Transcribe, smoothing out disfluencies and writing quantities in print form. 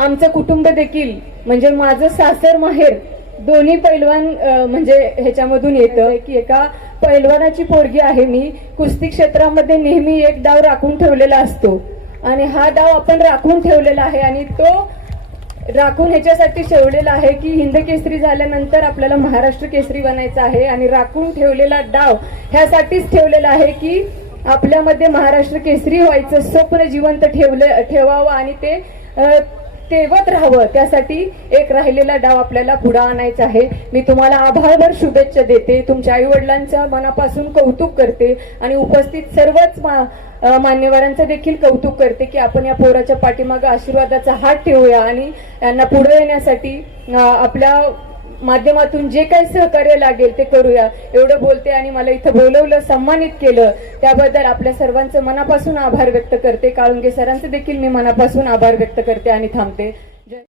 आमचं कुटुंब देखील म्हणजे माझं सासर माहेर दोन्ही पैलवान म्हणजे ह्याच्यामधून येतं की एका पैलवानाची पोरगी आहे मी. कुस्ती क्षेत्रामध्ये नेहमी एक डाव राखून ठेवलेला असतो आणि हा डाव आपण राखून ठेवलेला आहे आणि तो राखून ह्याच्यासाठी ठेवलेला आहे की हिंद केसरी झाल्यानंतर आपल्याला महाराष्ट्र केसरी बनायचं आहे आणि राखून ठेवलेला डाव ह्यासाठीच ठेवलेला आहे की आपल्यामध्ये महाराष्ट्र केसरी व्हायचं स्वप्न जिवंत ठेवावं आणि ते तेवत राहावं. त्यासाठी एक राहिलेला डाव आपल्याला पुढे आणायचा आहे. मी तुम्हाला आभारभर शुभेच्छा देते. तुमच्या आई वडिलांच्या मनापासून कौतुक करते आणि उपस्थित सर्वच मान्यवरांचं देखील कौतुक करते की आपण या पोराच्या पाठीमागे आशीर्वादाचा हात ठेवूया आणि यांना पुढे येण्यासाठी आपल्या माध्यमातून जे काही सहकार्य लागेल ते करूया एवढं बोलते आणि मला इथं बोलवलं, सन्मानित केलं त्याबद्दल आपल्या सर्वांचं मनापासून आभार व्यक्त करते. काळुंगे सरांचे देखील मी मनापासून आभार व्यक्त करते आणि थांबते.